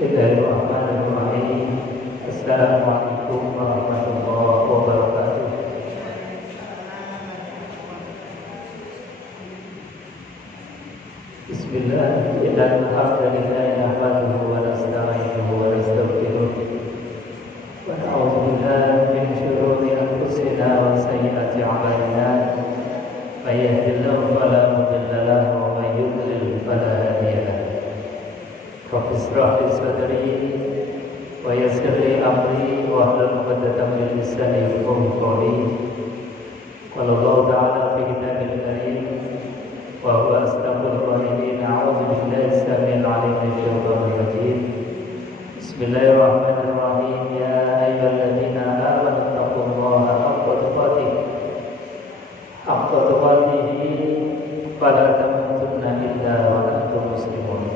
Bismillahirrahmanirrahim. Assalamualaikum warahmatullahi wabarakatuh. Bismillahirrahmanirrahim. Nahmaduhu wa nasta'inuhu wa nastaghfiruh. Wa na'udzu billahi min shururi anfusina wa sayyiati a'malina. May yahdihillahu fala mudilla lahu wa may yudlil fala hadiya lahu. Rabbi ishrah li sadri wa yassir li amri wahlul 'uqdatam min lisani yafqahu qawli. Qala Allah ta'ala fi kitabil karim wa huwa asdaqul qa'ilin. A'udzu billahi as-sami'il 'alim minasyaitonir rajim. Bismillahirrahmanirrahim. Ya ayyuhalladzina amanu taqullaha haqqa tuqatih wa la tamutunna illa wa antum muslimun.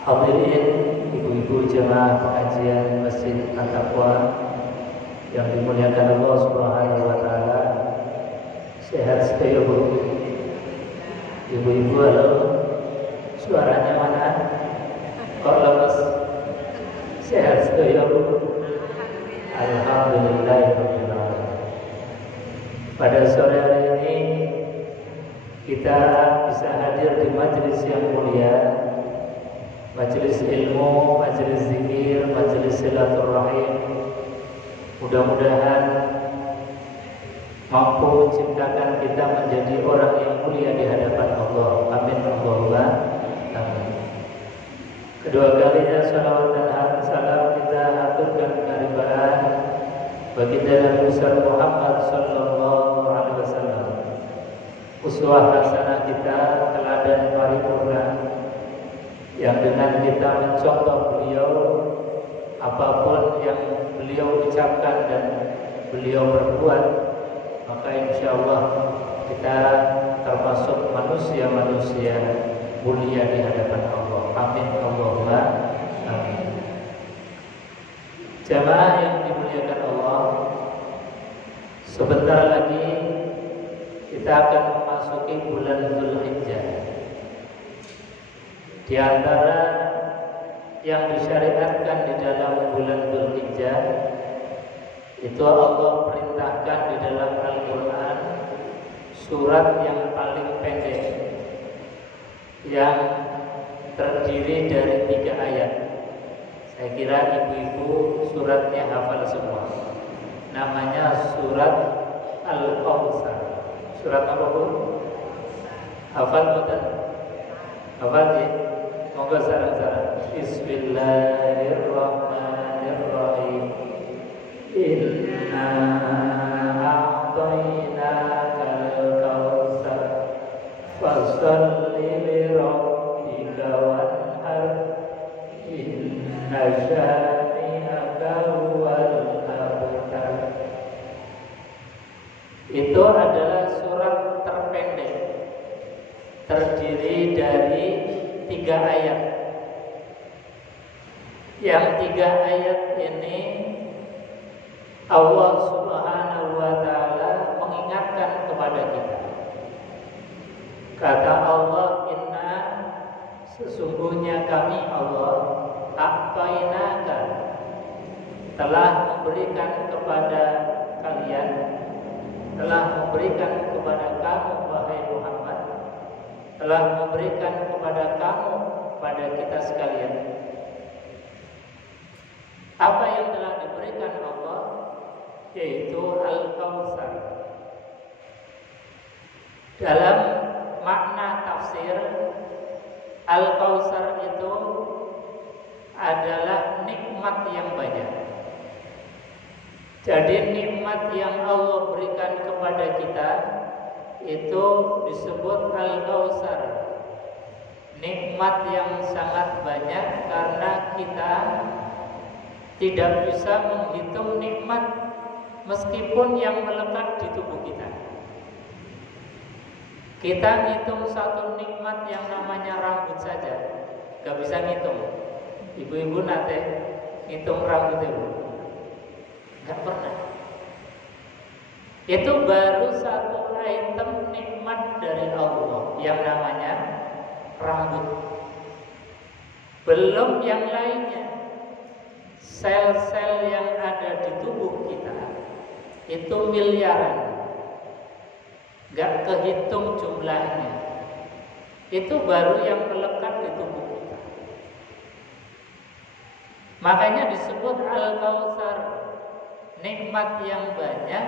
Hadirin ibu-ibu jemaah pengajian Masjid At-Taqwa yang dimuliakan Allah Subhanahu wa taala. Sehat sedaya Bu. Ibu-ibu, halo. Suaranya mana? Kok lemes? Sehat sedaya Bu. Alhamdulillahirabbil alamin. Pada sore hari ini kita bisa hadir di majelis yang mulia, majelis ilmu, majelis zikir, majelis silaturahim. Mudah-mudahan mampu menciptakan kita menjadi orang yang mulia di hadapan Allah. Amin Allahumma amin. Kedua kalinya salawat dan salam kita aturkan keharibaan bagi Nabi besar Muhammad sallallahu alaihi wasallam, uswah hasanah kita, teladan paripurna yang dengan kita mencontoh beliau, apapun yang beliau ucapkan dan beliau perbuat, maka insya Allah kita termasuk manusia-manusia mulia di hadapan Allah. Amin Allahumma amin. Jamaah yang dimuliakan Allah, sebentar lagi kita akan memasuki bulan Dzulhijjah. Di antara yang disyariatkan di dalam bulan Dzulhijjah itu Allah perintahkan di dalam Al-Quran surat yang paling pendek yang terdiri dari 3 ayat. Saya kira ibu-ibu suratnya hafal semua. Namanya surat Al-Kautsar. Surat apa Bu? Hafal betul? Hafal ya? Moga sarang-sarang. Bismillahirrahmanirrahim. Inna a'tainakal kautsar fasholli li rabbika wanhar inna syani'aka huwal abtar. Itu adalah surat terpendek, terdiri dari 3 ayat. Yang 3 ayat ini Allah Subhanahu wa taala mengingatkan kepada kita. Kata Allah, inna sesungguhnya kami Allah a'tainaka telah memberikan kepada kalian, telah memberikan kepada kamu wahai Muhammad, telah memberikan kepada kamu, pada kita sekalian. Apa yang telah diberikan Allah? Yaitu Al-Kautsar. Dalam makna tafsir, Al-Kautsar itu adalah nikmat yang banyak. Jadi nikmat yang Allah berikan kepada kita itu disebut Al-Kautsar. Nikmat yang sangat banyak karena kita tidak bisa menghitung nikmat meskipun yang melekat di tubuh kita. Kita ngitung satu nikmat yang namanya rambut saja, gak bisa ngitung. Ibu-ibu nate ngitung rambut itu? Gak pernah. Itu baru satu item nikmat dari Allah yang namanya rambut. Belum yang lainnya. Sel-sel yang ada di tubuh kita itu miliaran, gak kehitung jumlahnya. Itu baru yang melekat di tubuh kita. Makanya disebut Al-Kautsar, nikmat yang banyak,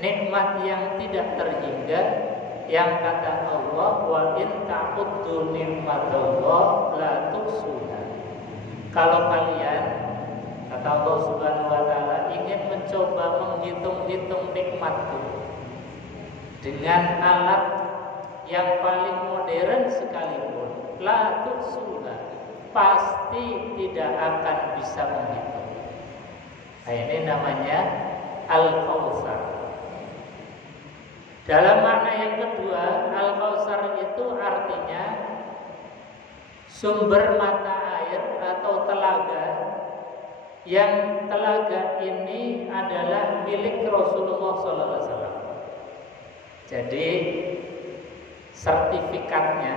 nikmat yang tidak terhingga, yang kata Allah, wa in ta'uddu ni'matallah la tuhsuha. Kalau kalian, kata Allah Subhanahu wa taala, ingin mencoba menghitung-hitung nikmatku dengan alat yang paling modern sekalipun, la tuhsuha, pasti tidak akan bisa menghitung. Nah, ini namanya Al-Kautsar. Dalam makna yang kedua, Al-Kautsar itu artinya sumber mata air atau telaga, yang telaga ini adalah milik Rasulullah SAW. Jadi sertifikatnya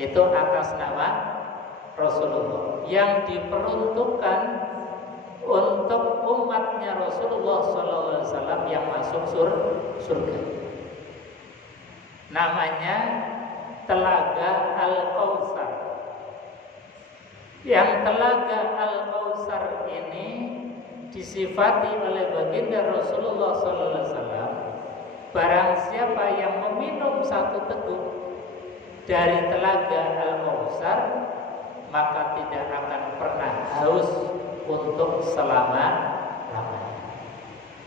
itu atas nama Rasulullah, yang diperuntukkan untuk umatnya Rasulullah SAW yang masuk surga. Namanya Telaga Al-Kautsar. Yang Telaga Al-Kautsar ini disifati oleh baginda Rasulullah SAW. Barang siapa yang meminum satu teguk dari Telaga Al-Kautsar, maka tidak akan pernah haus untuk selama-lamanya.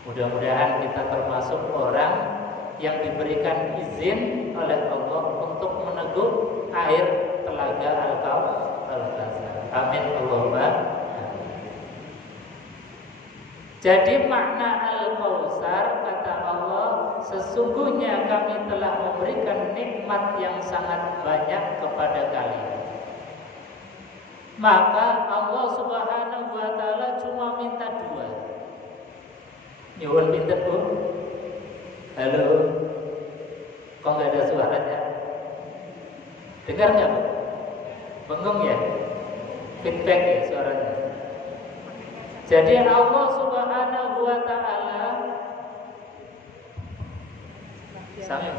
Mudah-mudahan kita termasuk orang yang diberikan izin oleh Allah untuk meneguk air Telaga Al-Kautsar. Amin Allahumma. Jadi makna Al-Kautsar, kata Allah, sesungguhnya kami telah memberikan nikmat yang sangat banyak kepada kalian. Maka Allah Subhanahu wa taala cuma minta dua. Nyuwun pinten, Bu? Halo. Kok nggak ada suaranya? Dengar nggak, Bu? Bengong ya? Feedback ya suaranya. Jadi Allah Subhanahu wa taala sampai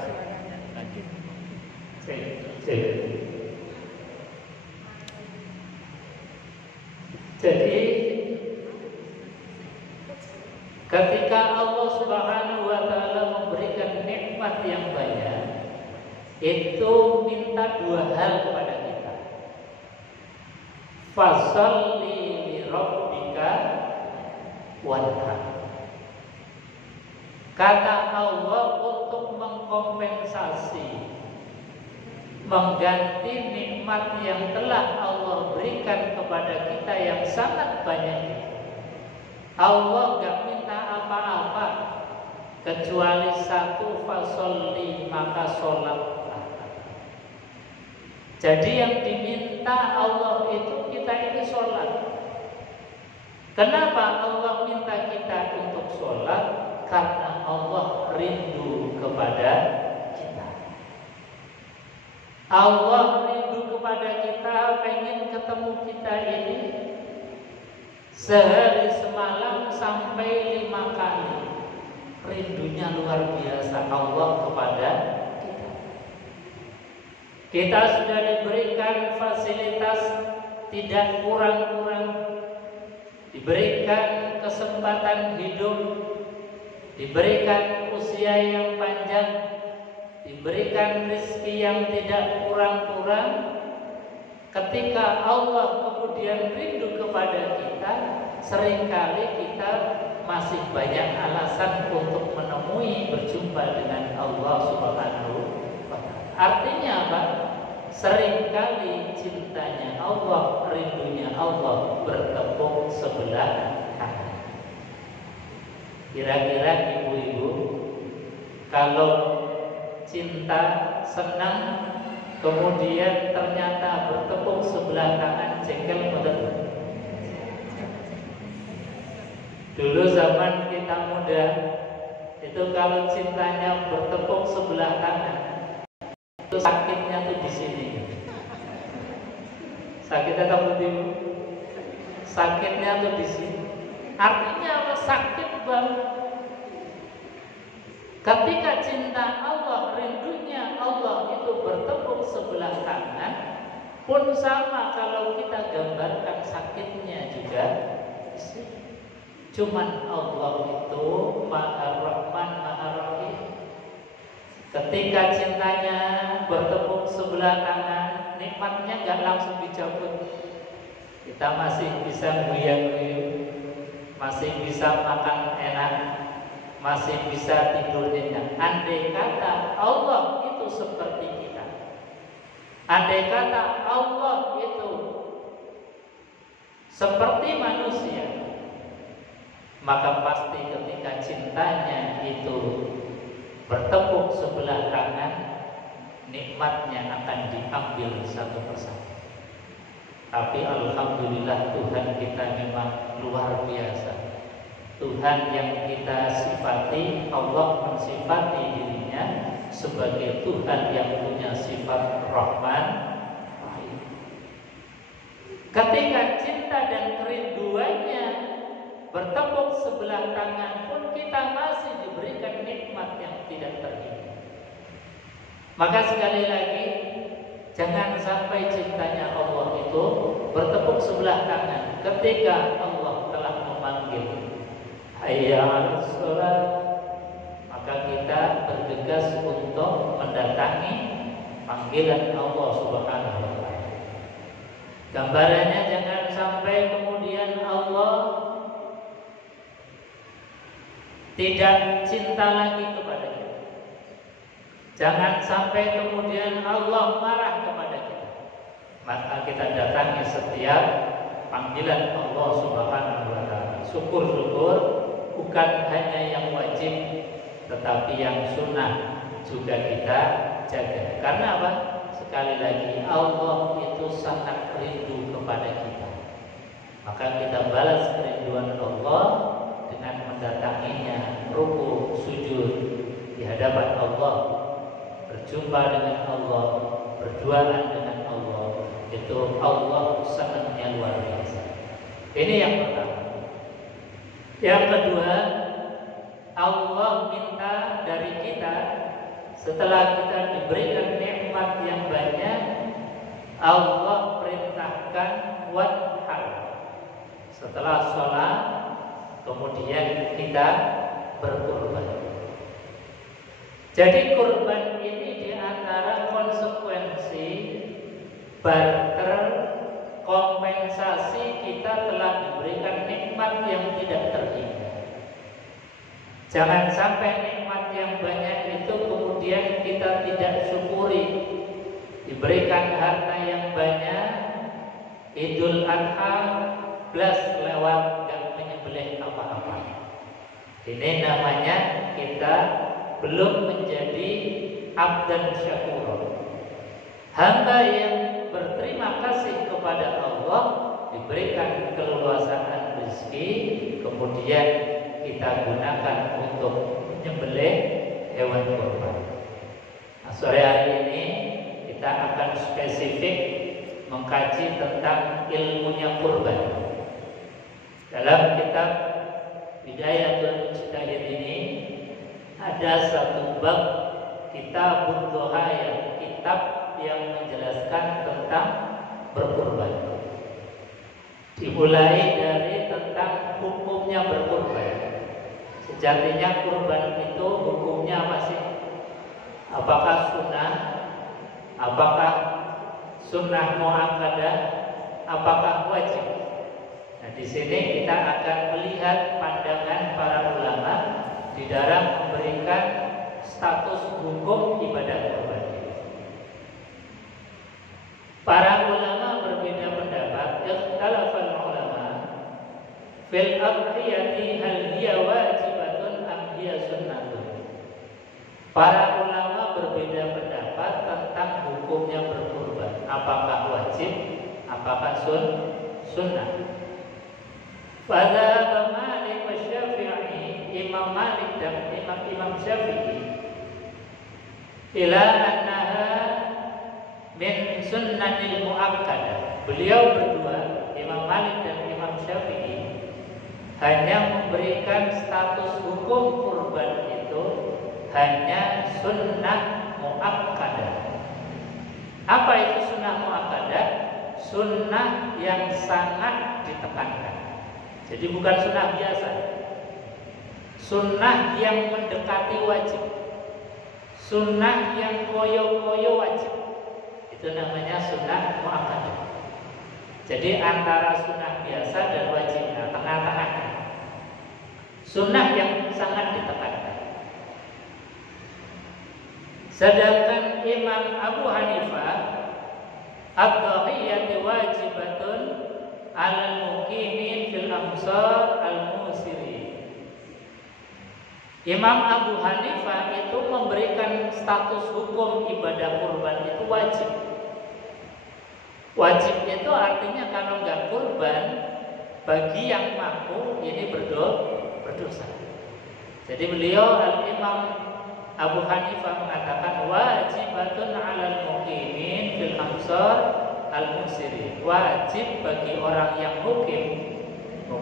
Jadi ketika Allah Subhanahu wa taala memberikan nikmat yang banyak, itu minta dua hal kepada kita. Fasholli li rabbika wanhar. Kata Allah untuk mengkompensasi, mengganti nikmat yang telah Allah berikan kepada kita yang sangat banyak. Allah gak minta apa-apa kecuali satu, fasholli, maka sholatlah. Jadi yang diminta Allah itu kita ini sholat. Kenapa Allah minta kita untuk sholat? Karena Allah rindu kepada kita. Allah rindu kepada kita, pengen ketemu kita ini sehari semalam sampai 5 kali. Rindunya luar biasa Allah kepada kita. Kita sudah diberikan fasilitas tidak kurang-kurang, diberikan kesempatan hidup, diberikan usia yang panjang, diberikan rezeki yang tidak kurang-kurang. Ketika Allah kemudian rindu kepada kita, seringkali kita masih banyak alasan untuk menemui, berjumpa dengan Allah Subhanahu wa ta'ala. Artinya apa? Seringkali cintanya Allah, rindunya Allah bertepuk sebelah kanan. Kira-kira ibu-ibu, kalau cinta, senang, kemudian ternyata bertepuk sebelah kanan, jengkel betul. Dulu zaman kita muda, itu kalau cintanya bertepuk sebelah kanan, itu sakitnya tuh di sini. Sakitnya kamu di sakitnya tuh di sini. Artinya apa? Sakit banget. Ketika cinta Allah, rindunya Allah itu bertepuk sebelah tangan, pun sama kalau kita gambarkan sakitnya juga. Cuman Allah itu Maha Rahman, Maha Rahim. Ketika cintanya bertepuk sebelah tangan, nikmatnya gak langsung dicabut. Kita masih bisa guyang-guyung, masih bisa makan enak, masih bisa tidur nyenyak. Andai kata Allah itu seperti kita, andai kata Allah itu seperti manusia, maka pasti ketika cintanya itu bertepuk sebelah tangan, nikmatnya akan diambil satu persatu. Tapi alhamdulillah Tuhan kita memang luar biasa. Tuhan yang kita sifati, Allah mensifati dirinya sebagai Tuhan yang punya sifat Rahman, Rahim. Ketika cinta dan kerinduannya bertepuk sebelah tangan pun kita masih diberikan nikmat yang tidak terhingga. Maka sekali lagi, jangan sampai cintanya Allah itu bertepuk sebelah tangan ketika Allah telah memanggil hayya 'alas shalah, maka kita bergegas untuk mendatangi panggilan Allah Subhanahu wa taala. Gambarannya jangan sampai kemudian Allah tidak cinta lagi kepada kita. Jangan sampai kemudian Allah marah kepada kita. Maka kita datangi setiap panggilan Allah Subhanahu wa taala. Syukur-syukur bukan hanya yang wajib, tetapi yang sunnah juga kita jaga. Karena apa? Sekali lagi, Allah itu sangat rindu kepada kita. Maka kita balas kerinduan Allah dengan mendatanginya, ruku, sujud di hadapan Allah, berjumpa dengan Allah, berduaan dengan Allah. Itu Allah sangatnya luar biasa. Ini yang pertama. Yang kedua, Allah minta dari kita setelah kita diberikan nikmat yang banyak, Allah perintahkan wanhar. Setelah sholat, kemudian kita berkurban. Jadi kurban ini diantara konsekuensi barter kompensasi kita telah diberikan nikmat yang tidak terhingga. Jangan sampai nikmat yang banyak itu kemudian kita tidak syukuri. Diberikan harta yang banyak, Idul Adha plus lewat gak menyembelih apa-apa. Ini namanya kita belum menjadi abdan syakur. Hamba yang berterima kasih kepada Allah, diberikan keleluasaan rezeki, kemudian kita gunakan untuk menyembelih hewan kurban. Nah, sore hari ini kita akan spesifik mengkaji tentang ilmunya kurban. Dalam kitab Bidayatul Mujtahid ini ada satu bab kitab Dhuhaya, kitab yang menjelaskan tentang berkurban. Dimulai dari tentang hukumnya berkurban. Sejatinya kurban itu hukumnya masih apakah sunnah, apakah sunnah muakkadah, apakah wajib. Nah, di sini kita akan melihat pandangan para ulama di dalam memberikan status hukum ibadah kurban. Para ulama berbeda pendapat. Ikhtalafal ulama fil adhiyati hal hiya wajibatun am hiya sunnatun. Para ulama berbeda pendapat tentang hukumnya berkurban. Apakah wajib, apakah sunnah. Pada Malik wa Syafi'i, Imam Malik dan Imam Syafi'i, ila annaha min sunnanil muakkadah. Beliau berdua, Imam Malik dan Imam Syafi'i, hanya memberikan status hukum kurban itu hanya sunnah muakkadah. Apa itu sunnah muakkadah? Sunnah yang sangat ditekankan. Jadi bukan sunnah biasa. Sunnah yang mendekati wajib. Sunnah yang koyo-koyo wajib. Itu namanya sunnah muakkadah. Jadi antara sunnah biasa dan wajib, tengah-tengah. Sunnah yang sangat ditekankan. Sedangkan Imam Abu Hanifah, ad-dhahiyyatu wajibatun 'alal muqimin fil amsar al-musiri. Imam Abu Hanifah itu memberikan status hukum ibadah kurban itu wajib. Wajib itu artinya kalau nggak kurban, bagi yang mampu ini berdosa. Jadi beliau Al-Imam Abu Hanifah mengatakan wajibatun 'alal muqimin fil amsar al-musiri. Wajib bagi orang yang mukim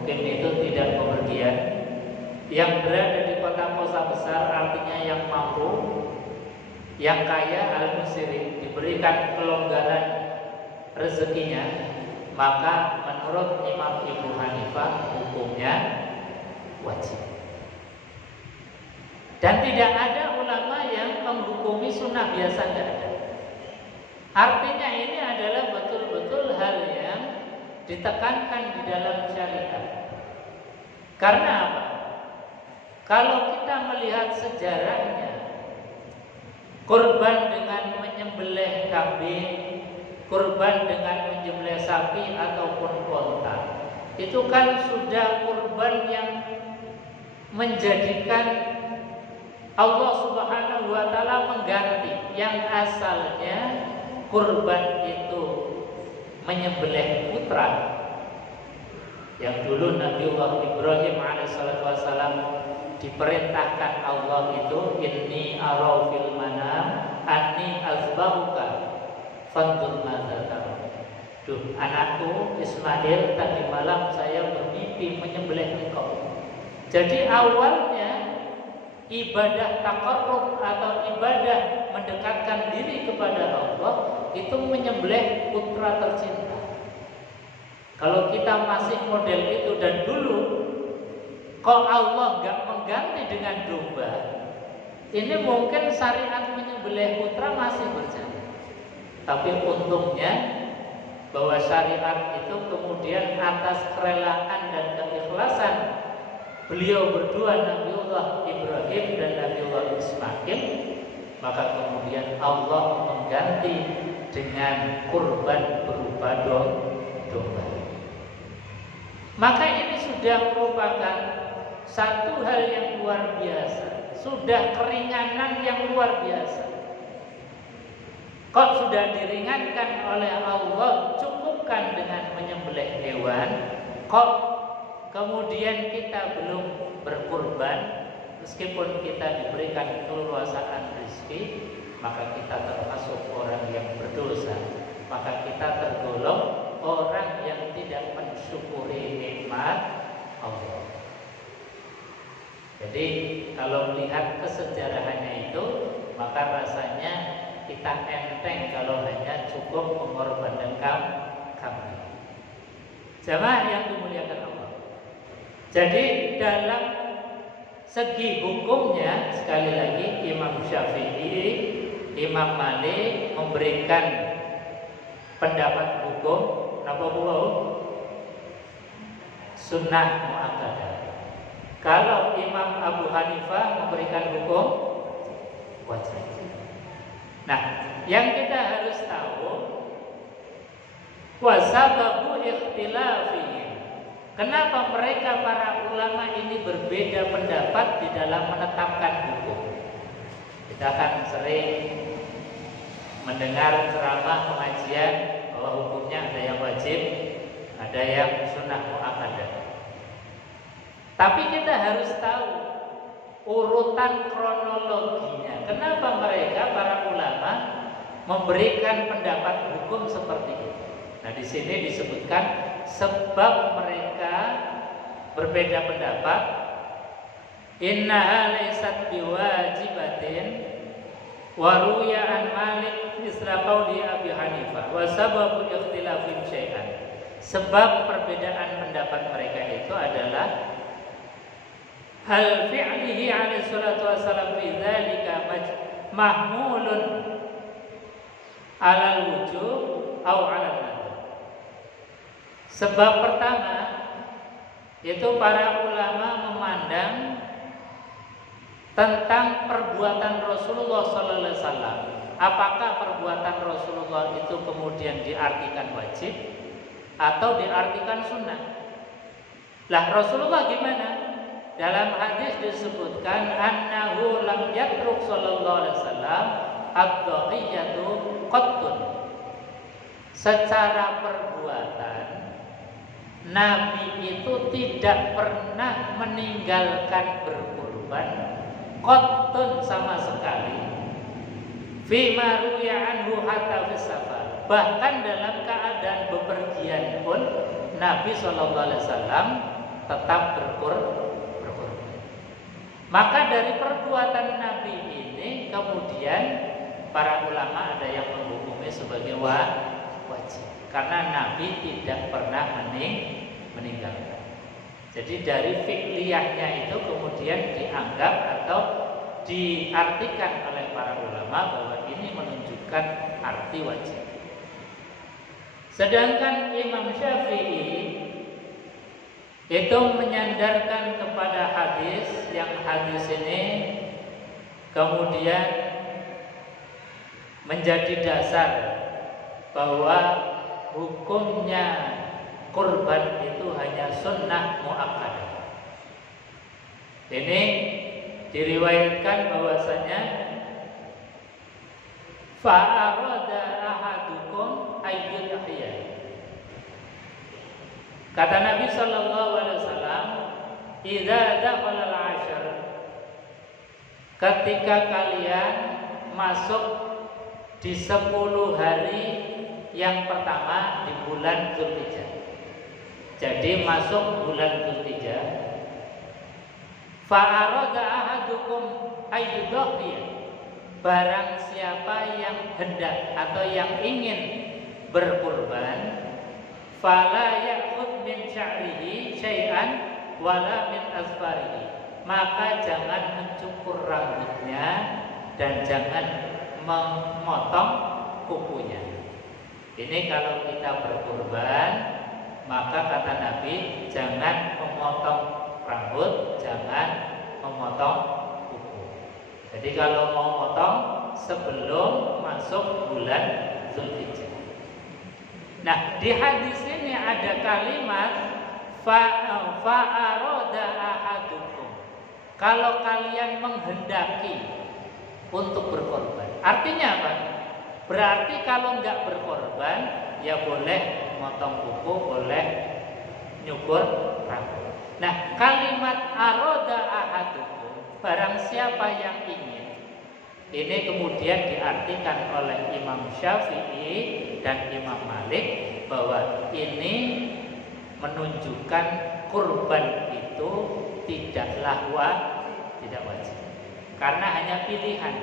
itu tidak bepergian, yang berada di kota-kota besar, artinya yang mampu, yang kaya, al-musiri, diberikan kelonggaran rezekinya, maka menurut Imam Abu Hanifah hukumnya wajib. Dan tidak ada ulama yang menghukumi sunnah biasa, tidak ada. Artinya ini adalah betul-betul hal yang ditekankan di dalam syariat. Karena apa? Kalau kita melihat sejarahnya, kurban dengan menyembelih kambing, kurban dengan menyembelih sapi ataupun unta, itu kan sudah kurban yang menjadikan Allah Subhanahu wa taala mengganti yang asalnya kurban itu menyembelih putra. Yang dulu Nabiullah Ibrahim alaihissalatu wassalam diperintahkan Allah itu, inni ara fil manam anni azbahuka fanzur madza tara. Duh anakku Ismail, tadi malam saya bermimpi menyembelih engkau. Jadi awalnya ibadah taqarrub atau ibadah mendekatkan diri kepada Allah itu menyembelih putra tercinta. Kalau kita masih model itu dan dulu kok Allah nggak mengganti dengan domba, ini mungkin syariat menyembelih putra masih berjalan. Tapi untungnya bahwa syariat itu kemudian atas kerelaan dan keikhlasan beliau berdua, Nabiullah Ibrahim dan Nabiullah Ismail, maka kemudian Allah mengganti dengan kurban berupa domba. Maka ini sudah merupakan satu hal yang luar biasa, sudah keringanan yang luar biasa. Kok sudah diringankan oleh Allah, cukupkan dengan menyembelih hewan, kok kemudian kita belum berkurban, meskipun kita diberikan keleluasaan rezeki, maka kita termasuk orang yang berdosa. Maka kita tergolong orang yang tidak mensyukuri nikmat Allah. Jadi kalau melihat kesejarahannya itu, maka rasanya kita enteng kalau hanya cukup mengorbankan kambing. Jamaah yang dimuliakan Allah. Jadi dalam segi hukumnya, sekali lagi Imam Syafi'i, Imam Malik memberikan pendapat hukum apa pula? Sunnah muakkadah. Kalau Imam Abu Hanifah memberikan hukum wajib. Nah, yang kita harus tahu wasababu ikhtilafihim. Kenapa mereka para ulama ini berbeda pendapat di dalam menetapkan hukum? Kita akan sering mendengar ceramah pengajian bahwa hukumnya ada yang wajib, ada yang sunnah muakkadah. Tapi kita harus tahu urutan kronologinya. Kenapa mereka para ulama memberikan pendapat hukum seperti itu. Nah, di sini disebutkan sebab mereka berbeda pendapat. Innaha laysat biwajibatin wa ruya an Malik misla qauli Abi Hanifah wa sababu ikhtilafin syai'an. Sebab perbedaan pendapat mereka itu adalah hal fi'lihi alaihi salatu wassalam fi dzalika mahmulun alal wujub au alal nadab. Sebab pertama itu para ulama memandang tentang perbuatan Rasulullah sallallahu alaihi wasallam. Apakah perbuatan Rasulullah itu kemudian diartikan wajib atau diartikan sunnah? Lah Rasulullah gimana? Dalam hadis disebutkan annahu lam yatruk sallallahu alaihi wasallam ad-dhahiyatu qattun. Secara perbuatan Nabi itu tidak pernah meninggalkan berkurban qattun sama sekali. Fi ma ruya anhu hatta fi safar. Bahkan dalam keadaan bepergian pun Nabi sallallahu alaihi wasallam tetap berkurban. Maka dari perbuatan Nabi ini kemudian para ulama ada yang menghukumi sebagai wajib karena Nabi tidak pernah meninggalkan. Jadi dari fi'liyahnya itu kemudian dianggap atau diartikan oleh para ulama bahwa ini menunjukkan arti wajib. Sedangkan Imam Syafi'i itu menyandarkan kepada hadis yang hadis ini kemudian menjadi dasar bahwa hukumnya kurban itu hanya sunnah muakkadah. Ini diriwayatkan bahwasanya fa'arada ahadukum ayyudhiyah. Kata Nabi sallallahu alaihi wasallam, "Idza dakhala al-'ashr." Ketika kalian masuk di 10 hari yang pertama di bulan Dzulhijjah. Jadi masuk bulan Dzulhijjah. Fa arada ahadukum ayyudhiyah. Barang siapa yang hendak atau yang ingin berkurban, fala ya'khudh min sya'rihi syai'an wala min azfarihi. Maka jangan mencukur rambutnya dan jangan memotong kukunya. Ini kalau kita berkurban, maka kata Nabi jangan memotong rambut, jangan memotong kuku. Jadi kalau mau potong sebelum masuk bulan Dzulhijjah. Nah, di hadis ini ada kalimat fa'arada ahadukum. Kalau kalian menghendaki untuk berkorban. Artinya apa? Berarti kalau enggak berkorban, ya boleh motong kuku, boleh nyukur rambut. Nah, kalimat arada ahadukum, barang siapa yang ingin. Ini kemudian diartikan oleh Imam Syafi'i dan Imam Malik bahwa ini menunjukkan kurban itu tidak wajib. Karena hanya pilihan.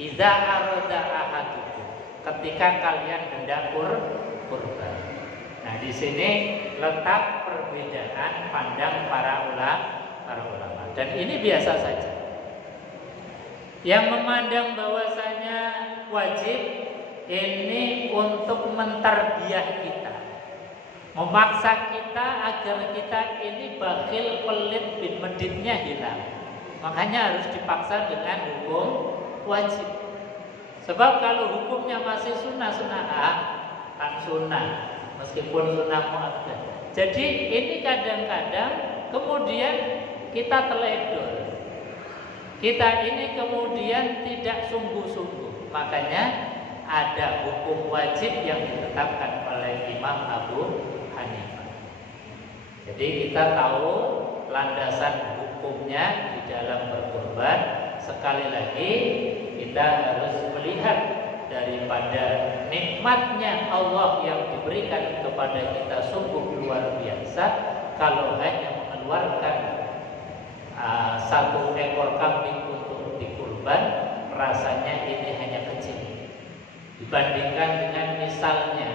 Idza arada ahadukum, ketika kalian hendak kurban. Nah, di sini letak perbedaan pandang para ulama. Dan ini biasa saja. Yang memandang bahwasanya wajib ini untuk mentarbiah kita, memaksa kita agar kita ini bakhil, pelit, bin meditnya hilang. Makanya harus dipaksa dengan hukum wajib. Sebab kalau hukumnya masih sunnah kan sunnah, meskipun sunnah muakkadah. Jadi ini kadang-kadang kemudian kita teledor. Kita ini kemudian tidak sungguh-sungguh. Makanya ada hukum wajib yang ditetapkan oleh Imam Abu Hanifah. Jadi kita tahu landasan hukumnya di dalam berkurban. Sekali lagi kita harus melihat daripada nikmatnya Allah yang diberikan kepada kita sungguh luar biasa. Kalau hanya mengeluarkan satu ekor kambing untuk dikurban, rasanya ini hanya kecil dibandingkan dengan misalnya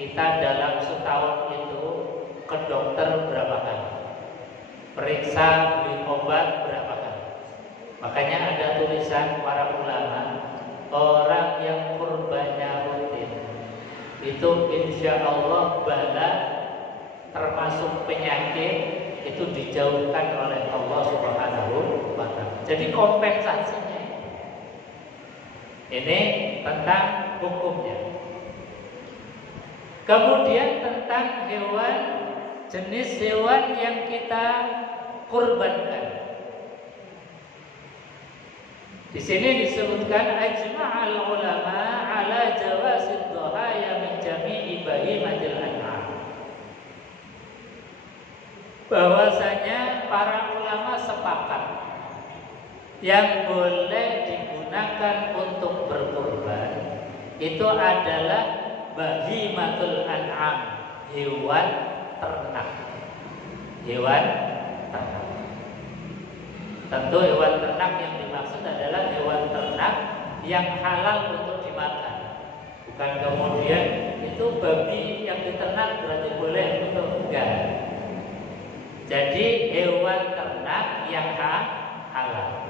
kita dalam setahun itu ke dokter berapa kali, periksa, beli obat berapa kali. Makanya ada tulisan para ulama, orang yang kurbannya rutin itu insya Allah bala termasuk penyakit itu dijauhkan oleh Allah Subhanahu wa Ta'ala. Jadi kompensasinya ini tentang hukumnya. Kemudian tentang hewan, jenis hewan yang kita kurbankan. Di sini disebutkan ajma'al ulama ala jawazid dhahaya min jami'i bahimatil an'am. Bahwasanya para ulama sepakat yang boleh digunakan untuk berkurban itu adalah bahimatul an'am, hewan ternak. Hewan ternak. Tentu hewan ternak yang dimaksud adalah hewan ternak yang halal untuk dimakan. Bukan kemudian itu babi yang diternak berarti boleh untuk enggak. Jadi hewan ternak yang halal.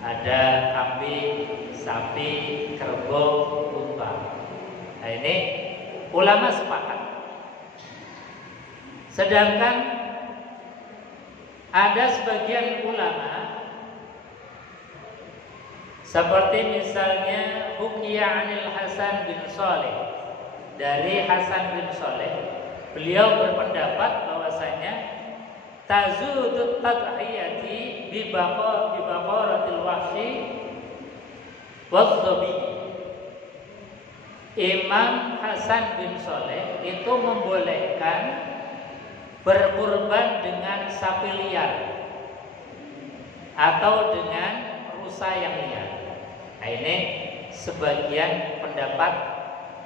Ada kambing, sapi, kerbau, unta. Nah ini ulama sepakat. Sedangkan ada sebagian ulama seperti misalnya Hukiya Anil Hasan bin Shalih, dari Hasan bin Shalih, beliau berpendapat bahwasanya tazudut tadhiyati bi baqaratil wahsi wadzabi. Imam Hasan bin Shalih itu membolehkan berkurban dengan sapi liar atau dengan rusa yang liar. Nah ini sebagian pendapat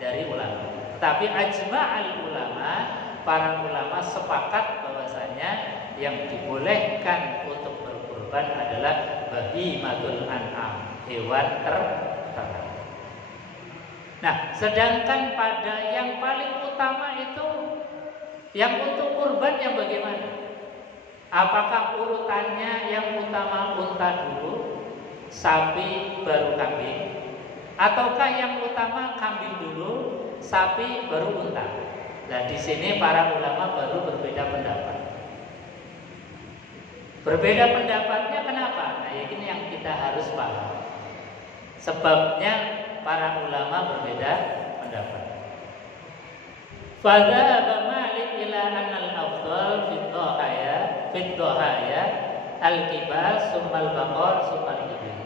dari ulama. Tapi ajma'al ulama, para ulama sepakat bahwasanya yang dibolehkan untuk berkurban adalah bahimatul an'am, hewan ternak. Nah, sedangkan pada yang paling utama itu yang untuk kurban yang bagaimana? Apakah urutannya yang utama unta dulu, sapi baru kambing, ataukah yang utama kambing dulu, sapi baru unta? Nah, di sini para ulama baru berbeda pendapat. Berbeda pendapatnya kenapa? Nah, ini yang kita harus paham. Sebabnya para ulama berbeda pendapat. Fadhaba Malik ila anna al-afdal fi dhahaya al-kibas summal baqar summal ibil.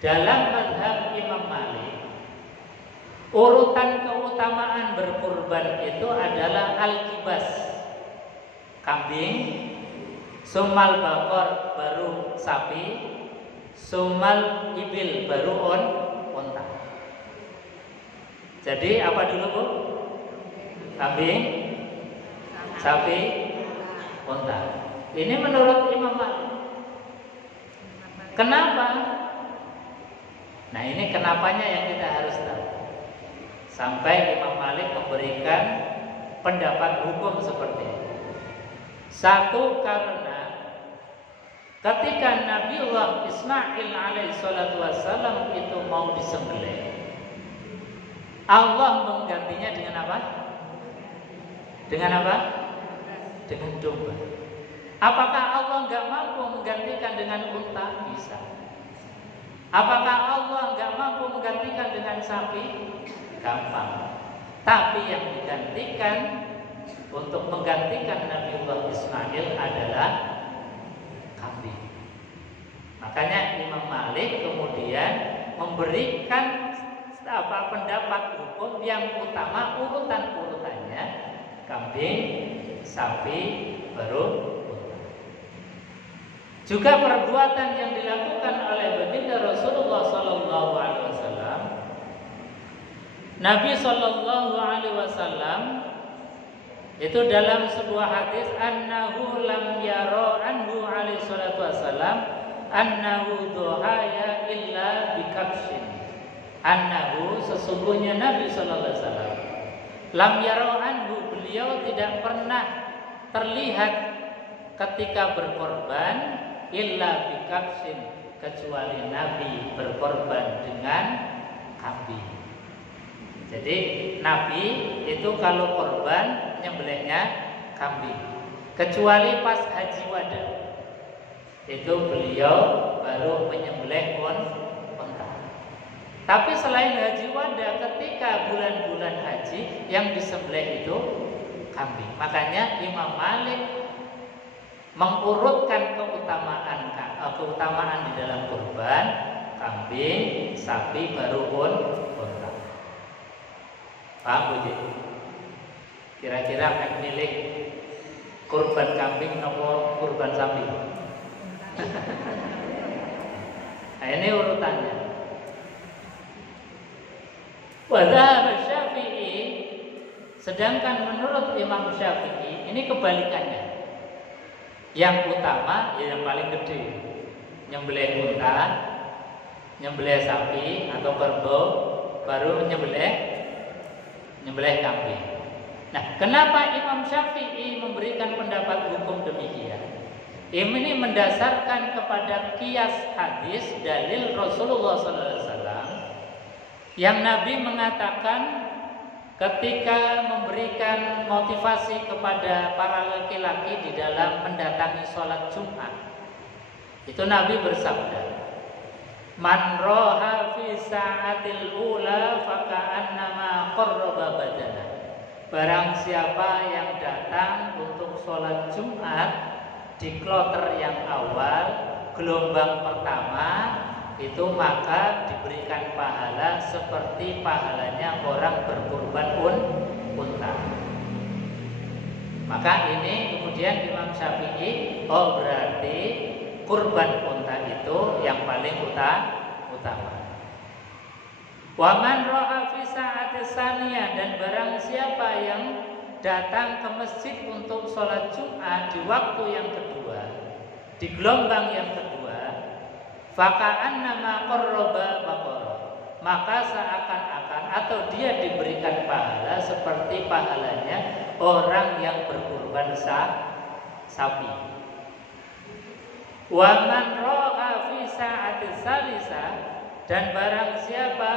Dalam mazhab Imam Malik, urutan keutamaan berkurban itu adalah al-kibas, kambing, summal baqar baru sapi, summal ibil baru unta. Jadi apa dulu Bu? Kambing, sapi, unta. Ini menurut Imam Malik. Kenapa? Nah ini kenapanya yang kita harus tahu. Sampai Imam Malik memberikan pendapat hukum seperti ini. Satu, karena ketika Nabiullah Ismail alaihissalatu wassalam itu mau disembelih, Allah menggantinya dengan apa? Dengan apa? Dengan domba. Apakah Allah nggak mampu menggantikan dengan unta? Bisa. Apakah Allah nggak mampu menggantikan dengan sapi? Gampang. Tapi yang digantikan untuk menggantikan Nabiullah Ismail adalah kambing. Makanya Imam Malik kemudian memberikan pendapat hukum yang utama urutannya kambing, sapi, baru unta. Juga perbuatan yang dilakukan oleh baginda Rasulullah SAW Nabi Shallallahu Alaihi Wasallam itu dalam sebuah hadis annahu lam yara anhu alaihi salatu wasallam annahu dohaya illa bikabshin. Annahu sesungguhnya Nabi Shallallahu Alaihi Wasallam lam yara anhu, beliau tidak pernah terlihat ketika berkorban illa bikabshin, kecuali Nabi berkorban dengan kambing. Jadi Nabi itu kalau korban nyembelihnya kambing, kecuali pas haji wada itu beliau baru menyembelih unta. Tapi selain haji wada, ketika bulan-bulan haji yang disembelih itu kambing. Makanya Imam Malik mengurutkan keutamaan di dalam kurban kambing, sapi, baru unta. Paham Bu? Kira-kira akan milih kurban kambing atau kurban sapi? Nah, ini urutannya. Wadzhab Syafi'i, sedangkan menurut Imam Syafi'i ini kebalikannya. Yang utama yang paling gede, nyembelih unta, nyembelih sapi atau kerbau, baru nyembelih kambing. Nah, kenapa Imam Syafi'i memberikan pendapat hukum demikian? Ini mendasarkan kepada qiyas hadis dalil Rasulullah SAW yang Nabi mengatakan ketika memberikan motivasi kepada para laki-laki di dalam mendatangi sholat Jumat. Itu Nabi bersabda, "Man roha fi sa'atil ula faka'annama qarraba badana." Barang siapa yang datang untuk sholat Jumat di kloter yang awal, gelombang pertama, itu maka diberikan pahala seperti pahalanya orang berkurban unta. Maka ini kemudian Imam Syafi'i, berarti kurban unta itu yang paling utama. Wa man ra'a fi sa'ati tsaniyah, dan barang siapa yang datang ke masjid untuk sholat Jumat di waktu yang kedua, di gelombang yang kedua, faka'annama qarraba baqarah, maka seakan-akan atau dia diberikan pahala seperti pahalanya orang yang berkurban sapi. Wa man ra'a fi sa'ati tsalitsah, dan barang siapa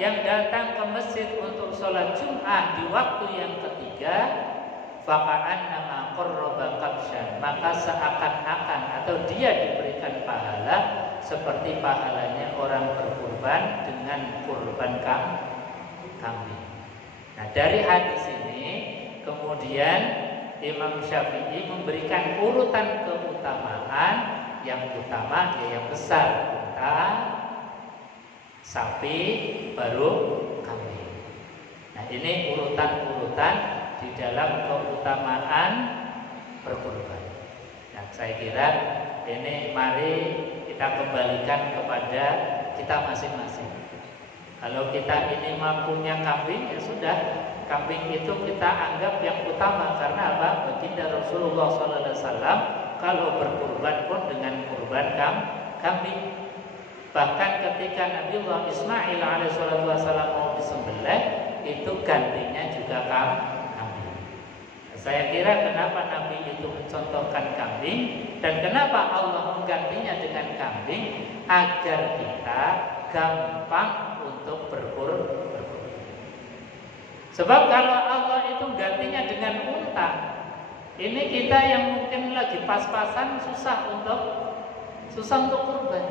yang datang ke masjid untuk sholat Jumat di waktu yang ketiga, faka'annama qarraba kabshan, maka seakan-akan atau dia diberikan pahala seperti pahalanya orang berkurban dengan kurban kambing. Nah, dari hadis ini kemudian Imam Syafi'i memberikan urutan keutamaan. Yang utama yang besar unta, sapi, baru kambing. Nah, ini urutan-urutan di dalam keutamaan berkurban. Nah, saya kira ini mari kita kembalikan kepada kita masing-masing. Kalau kita ini mampunya kambing, ya sudah, kambing itu kita anggap yang utama. Karena apa? Baginda Rasulullah SAW kalau berkurban pun dengan kurban kambing. Bahkan ketika Nabiullah Ismail alaihissalam mau disembelih, itu gantinya juga kambing. Saya kira kenapa Nabi itu mencontohkan kambing, dan kenapa Allah menggantinya dengan kambing, agar kita gampang untuk berkurban. Sebab kalau Allah itu gantinya dengan unta, ini kita yang mungkin lagi pas-pasan susah untuk kurban.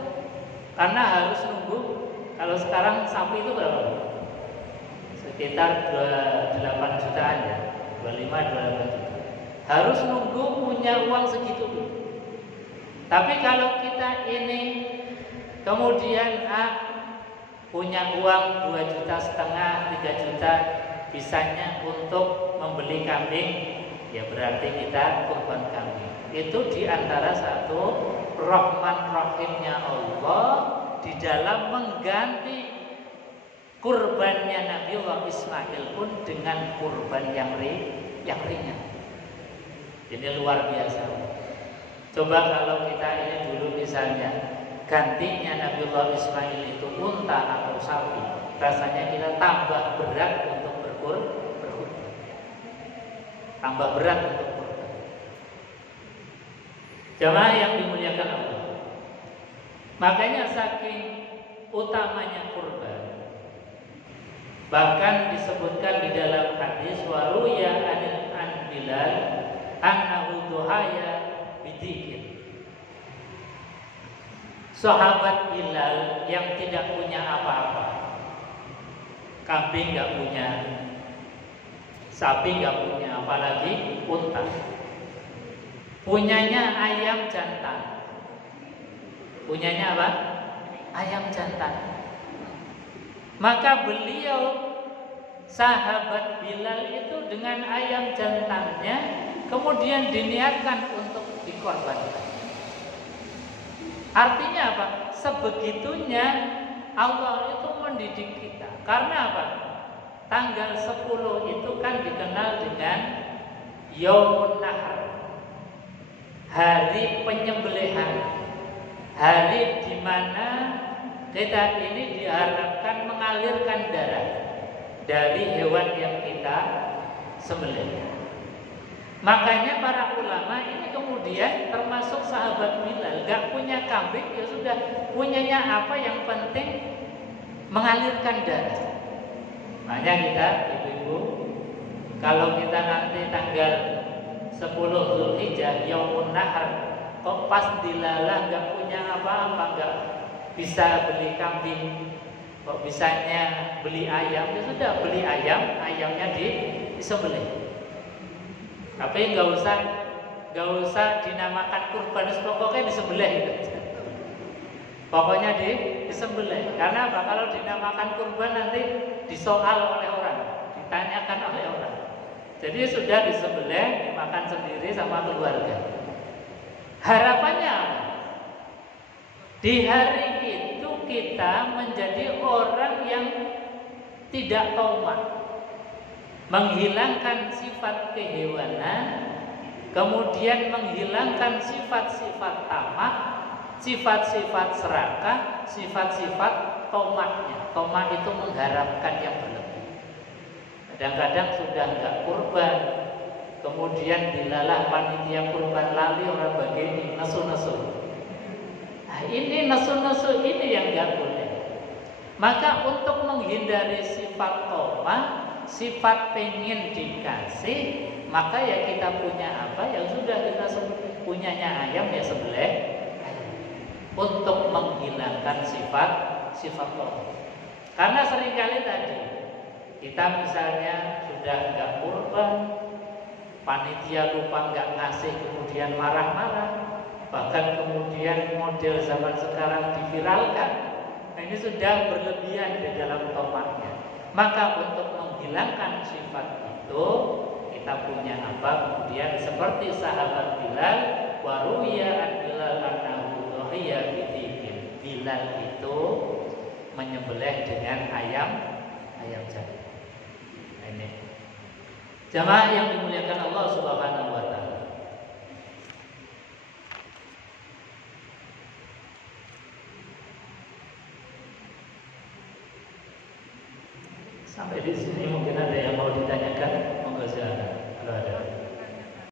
Karena harus nunggu. Kalau sekarang sapi itu berapa? Sekitar 28 jutaan ya, 25-28 juta. Harus nunggu punya uang segitu. Tapi kalau kita ini kemudian punya uang 2,5 juta, 3 juta, bisanya untuk membeli kambing, ya berarti kita kurban kambing. Itu diantara satu Rahman Rahimnya Allah di dalam mengganti kurbannya Nabiullah Ismail pun dengan kurban yang ringan. Jadi luar biasa. Coba kalau kita ini dulu misalnya gantinya Nabiullah Ismail itu unta atau sapi, rasanya kita tambah berat untuk berkurban. Tambah berat untuk berkurban. Jamaah yang dimuliakan Allah. Makanya saking utamanya kurban, bahkan disebutkan di dalam hadis waruya an Bilal annahu duhaya bidzikir. Sahabat Bilal yang tidak punya apa-apa, kambing nggak punya, sapi nggak punya, apalagi unta, punyanya ayam jantan. Punyanya apa? Ayam jantan. Maka beliau sahabat Bilal itu dengan ayam jantannya kemudian diniatkan untuk dikorbankan. Artinya apa? Sebegitunya Allah itu mendidik kita. Karena apa? Tanggal 10 itu kan dikenal dengan Yaumun Nahar, hari penyembelihan, hari di mana kita ini diharapkan mengalirkan darah dari hewan yang kita sembelih. Makanya para ulama ini kemudian termasuk sahabat Bilal, gak punya kambing, ya sudah, punyanya apa yang penting mengalirkan darah. Makanya kita ibu-ibu, kalau kita nanti tanggal 10 Zulhijjah Yaumun Nahar, kok pas dilalah gak punya apa-apa, gak bisa beli kambing, kok bisanya beli ayam, ya sudah beli ayam, ayamnya disembelih. Tapi nggak usah dinamakan kurban, pokoknya disembelih gitu. Pokoknya disembelih. Karena apa? Kalau dinamakan kurban nanti disoal oleh orang, ditanyakan oleh orang. Jadi sudah disembelih, dimakan sendiri sama keluarga. Harapannya apa? Di hari itu kita menjadi orang yang tidak tamak, menghilangkan sifat kehewanan, kemudian menghilangkan sifat-sifat tamak, sifat-sifat serakah, sifat-sifat tomaknya. Tomak itu mengharapkan yang berlebih. Kadang-kadang sudah enggak kurban, kemudian dilalah panitia kurban lali orang begini, nesu-nesu. Nah, ini nesu-nesu ini yang enggak boleh. Maka untuk menghindari sifat tomak, sifat pengen dikasih, maka ya kita punya apa, ya sudah kita punyanya ayam ya sembelih untuk menghilangkan sifat tomak. Karena seringkali tadi kita misalnya sudah nggak kurban, panitia lupa nggak ngasih, kemudian marah-marah, bahkan kemudian model zaman sekarang diviralkan. Nah, ini sudah berlebihan di dalam tomaknya. Maka untuk menghilangkan sifat itu, kita punya apa? Kemudian seperti sahabat Bilal, waruya an Bilal annahu dhuhiya bidzikr. Bilal itu menyembelih dengan ayam jantan. Ini jamaah yang dimuliakan Allah Subhanahu wa taala. Sampai di sini